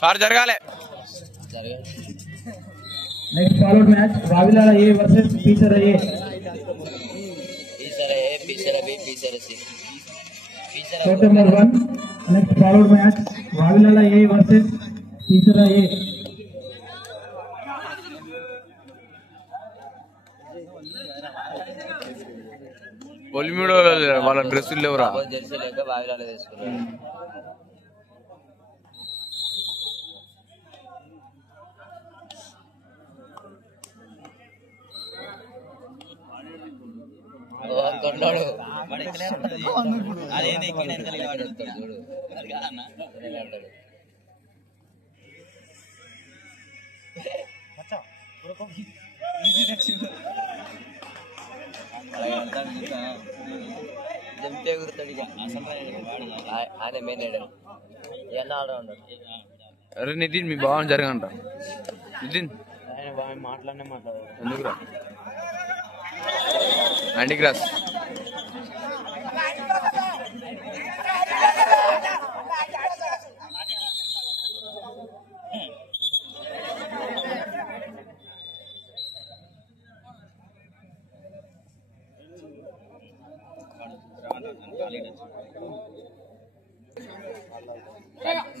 Sir జరగాలి. Next followed match Vavilala A versus Peesara A. Court number 1. Next followed match Vavilala A versus Peesara A. పొలిమిడో వాళ్ళ డ్రెస్సులు లేవురా. అరే నితిన్ మీ బాగా జరగంట. నితిన్ ఎందుకురా యాంటీ క్రాస్.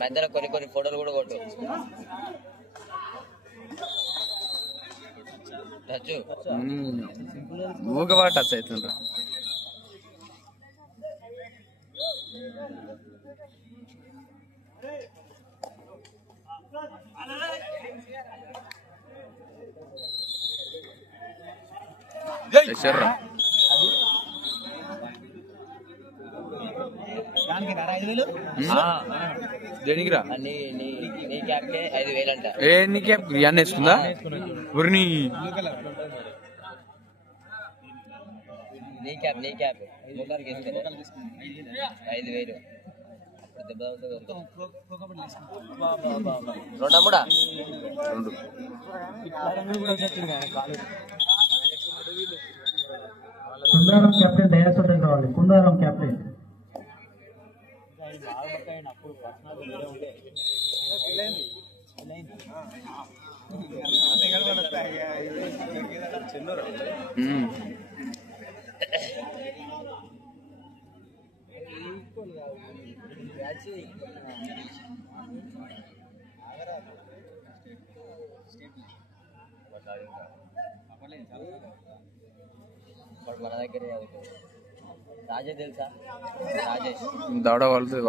మధ్యలో కొన్ని ఫోటోలు కూడా కొట్టు. ఊగా బాగా టచ్ అవుతుండ్రా. దేనికిరా ఏ నీ క్యాప్ అన్న వేసుకుందా ఊరిని నీ క్యాప్ 5,000 రెండమ్ముడా 2. కుందారం కెప్టెన్ డయాస్ వద్దకు రావాలి. కుందారం కెప్టెన్. మన దగ్గర రాజేష్ తెలుసా? రాజేష్ దవడ వలుతుంది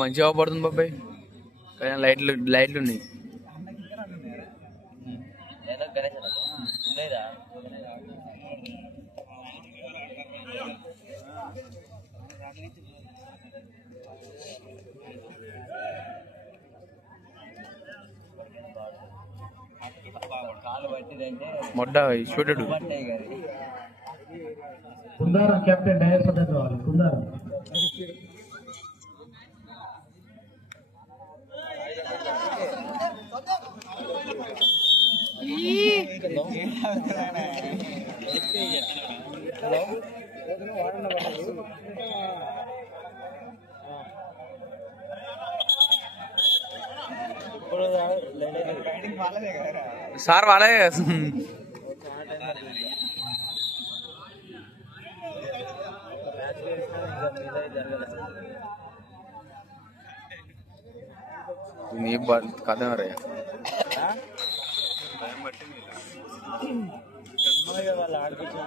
మంచిగా అవపడుతుంది బాబాయ్. కానీ లైట్లు ఉన్నాయి. లేదా మొడ్డ చూడడు. కుందారం కెప్టెన్ డయాస్ వద్దకు రావాలి. కుందారం సార్ వాళ్ళే నీ కథ రే వాళ్ళు ఆడిపించిన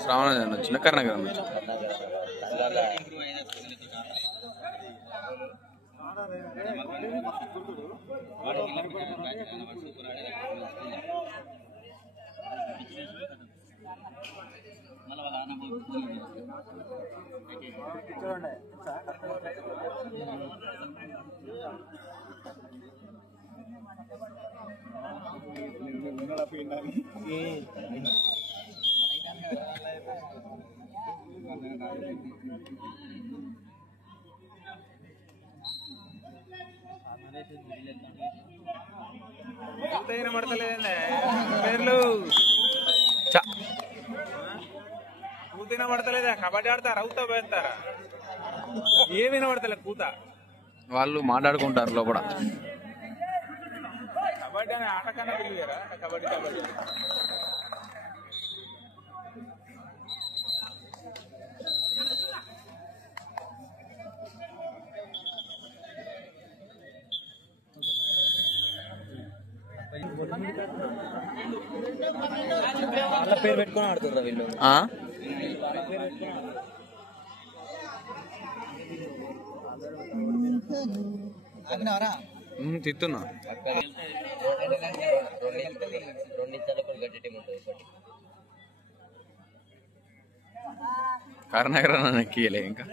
శ్రావణ అనొచ్చు కర్ణాకర్ అనొచ్చు. పేర్లు కూత పడతలేదా? కబడ్డీ ఆడతారా? అవుతా పోతారా? ఏమి వినబడతలేదు కూత. వాళ్ళు మాట్లాడుకుంటారు లోపల. కబడ్డీ అనే ఆట కన్నా పిలిచారా? కబడ్డీ కబడ్డీ వాళ్ళ పేరు పెట్టుకొని ఆడుతుర్రా వీళ్ళు. తిత్తున్నా రెండించాలకు గట్టి టీం ఉంటుంది ఇప్పటి. కర్ణాకర నెక్కియలే ఇంకా.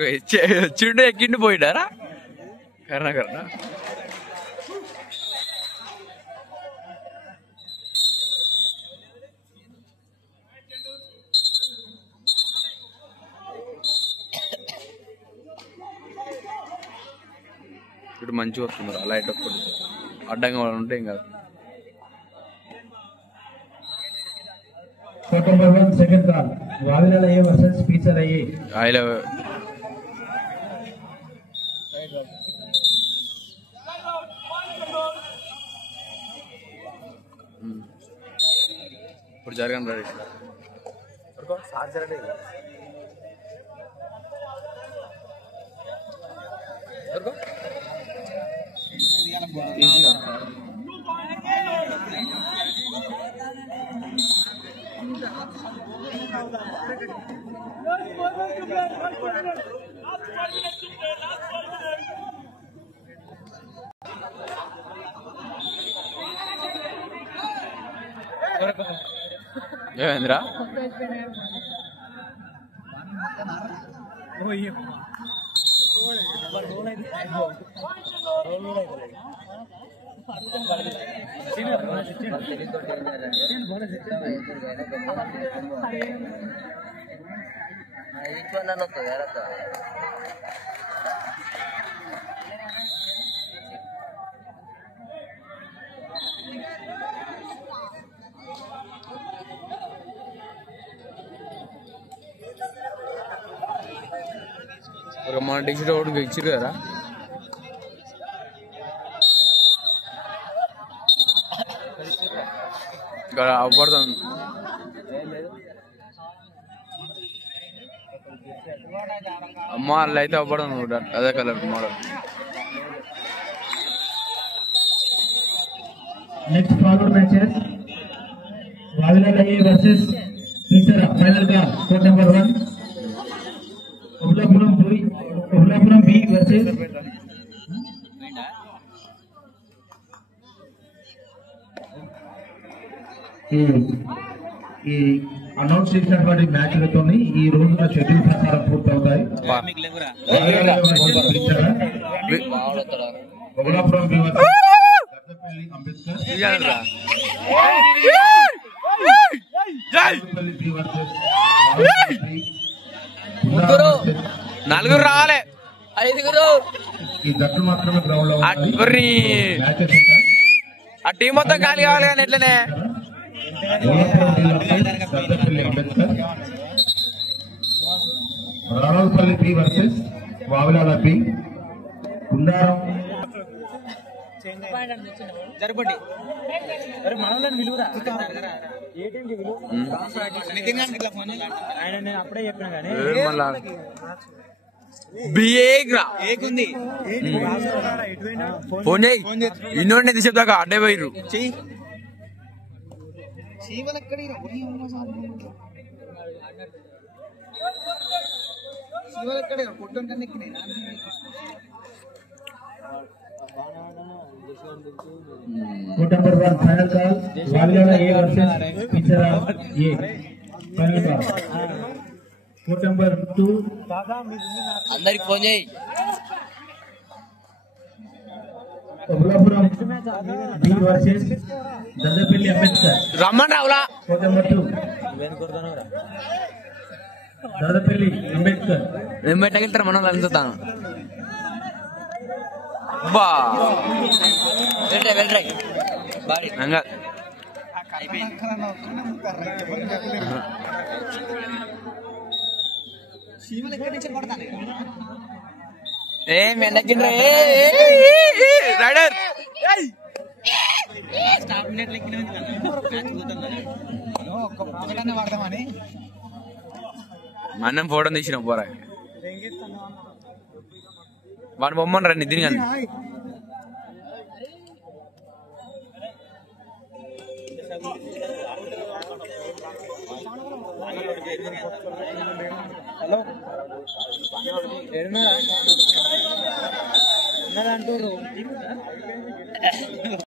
వచ్చిండే ఎక్కిండి పోయిడారా కర్ణాకరణ? ఇప్పుడు మంచిగా వస్తున్నారు. లైట్ ఒక్కటి అడ్డంగా ఉంటే ఏం కాదు. Second call Vavilala A versus feature అయ్యి ఇప్పుడు జరగండి రెడీ. ఏమేంద్రా? మన టికెట్ ఒకటి ఇచ్చారు కదా. ఇక్కడ అవ్వబడుతుంది. అమ్మ అలా అయితే అవ్వబడదు. అదే colour model. Next forward matches Vavilala A versus ఫీచర్. ఫైనల్ గా court number 1 Ublapuram B versus ఈ అనౌన్స్ చేసినటువంటి మ్యాచ్లతో ఈ రోజున షెడ్యూల్ ప్రకారం పూర్తవుతాయి. Ublapuram B versus Daddapalli Ambedkar. B versus నలుగురు రావాలి. ఐదుగురు ఈ జట్టు మాత్రమే గ్రౌండ్ లో ఆ టీం మొత్తం ఖాళీ కావాలి కానీ ఎట్లనే. Ranolpalli B versus Vavilala B. Kundaram జరపండి. మనోళ్ళని విలువరా ఆయన నేను అప్పుడే చెప్పినా కానీ ఫోన్ చేయి. ఇన్నోండి ఎంత చెప్తాక అడ్డే పోయిర్రు. Court number 1 final call Vavilala A versus Pichara A final call. Court number 2 అందరికి ఫోన్ చేయి. Amalapuram B versus Daddapalli Ambedkar. రమ్మని రావులా కోర్ట్ నెంబర్ 2 దద్దపల్లి అంబేద్కర్. మేము బయటకెళ్తారు మనం వెళ్తాను బా వెళ్ళరా బాడీ ఇంకా ఏం ఎండకిండ్రా రైడర్ మనం ఫోటో తీసినాం పోరా వాడిని బొమ్మని రండి దీని కానీ హలో ఏడున్నారా అంటారు